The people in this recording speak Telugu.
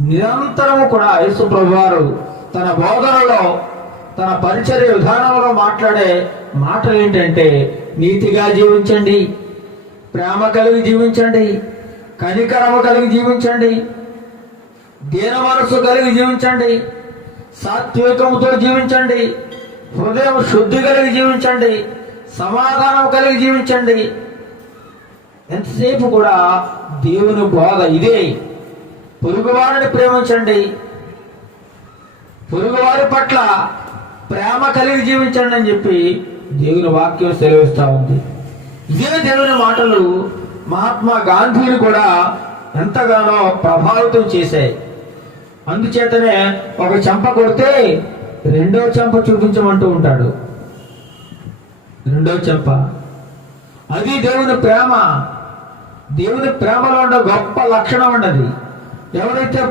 నిరంతరము కూడా యేసు ప్రభువారు తన బోధనలో, తన పరిచర్య విధానంలో మాట్లాడే మాటలు ఏంటంటే, నీతిగా జీవించండి, ప్రేమ కలిగి జీవించండి, కనికరము కలిగి జీవించండి, దీన మనస్సు కలిగి జీవించండి, సాత్వికముతో జీవించండి, హృదయం శుద్ధి కలిగి జీవించండి, సమాధానం కలిగి జీవించండి. ఎంతసేపు కూడా దేవుని బోధ ఇదే. పొరుగువారిని ప్రేమించండి, పొరుగువారి పట్ల ప్రేమ కలిగి జీవించండి అని చెప్పి దేవుని వాక్యం సెలవిస్తూ ఉంది. ఇదే దేవుని మాటలు మహాత్మా గాంధీని కూడా ఎంతగానో ప్రభావితం చేశాయి. అందుచేతనే ఒక చెంప కొడితే రెండో చెంప చూపించమంటూ ఉంటాడు. రెండో చెంప, అది దేవుని ప్రేమ. దేవుని ప్రేమలో ఉండే గొప్ప లక్షణం ఉన్నది. ఎవరైతే